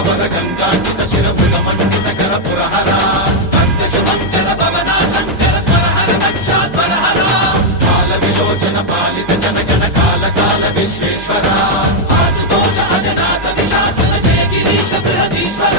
స్థావర గంగాచిత శిరముల మండిత కర పురహర భక్త శుభంకర భవన శంకర స్వరహర దక్షాధ్వరహర కాల విలోచన పాలిత జనగణ కాల కాల విశ్వేశ్వర ఆశుతోష అజనాస విశాసన జయ గిరీశ బృహదీశ్వర